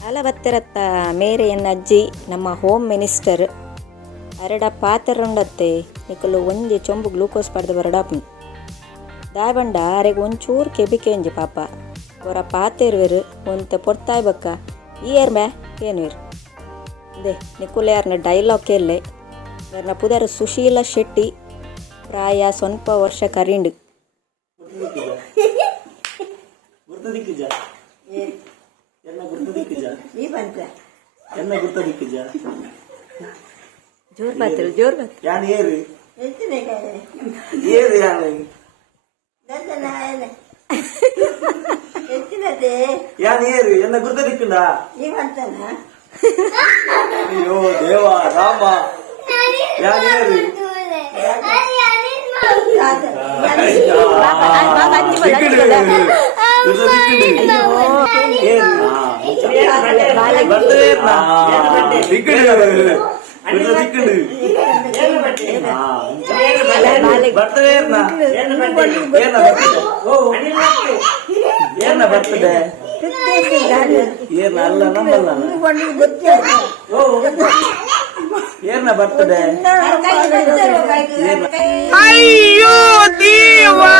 ಅಲವತ್ತಿರತ್ತ ಮೇರೆ ಎನ್ನ ಅಜ್ಜಿ ನಮ್ಮ ಹೋಮ್ ಮಿನಿಸ್ಟರ್ ಅರಡ ಪಾತೆರುಂಡತ್ತೆ ನಿಕಲು ಒಂಜಿ ಚೊಂಬು ಗ್ಲೂಕೋಸ್ ಪಡೆದು ಬರಡಾಪುಂಡು ದಾಯಬಂಡ ಅರೆಗೆ ಒಂಚೂರು ಕೆಬಿಕೆ ಒಂಜಿ ಪಾಪ ಅವರ ಪಾತೆರ್ವೆರು ಒಂತೆ ಪೊರ್ತಾಯ್ ಬಕ್ಕ ಏರ್ ಮ್ಯಾ ಏನ್ವೇರು ಅದೇ ನಿಕುಲೆ ಯಾರನ್ನ ಡೈಲಾಗ್ ಕೇಳಲೆ ಯಾರನ್ನ ಪುದರ್ ಸುಶೀಲ ಶೆಟ್ಟಿ ಪ್ರಾಯ ಸ್ವಲ್ಪ ವರ್ಷ ಕರಿಂಡು ಜೋರ್ ಬಾತಿರು ಜೋರ್ ಬಾತ್ ಯಾನ್ ಏರು ಏರು ಯಾನ್ ಯಾನ್ ಏರು ಎನ್ನ ಗುರ್ತದಿಕ್ಕುಂಡ ಅಯ್ಯೋ ದೇವ ರಾಮ ಯಾನ್ ಏರು ಬರ್ತದೆ ಏರ್ನ ನಮ್ಮಲ್ಲ ಏರ್ನ ಬರ್ತದೆ ಅಯ್ಯೋ ದೇವಾ.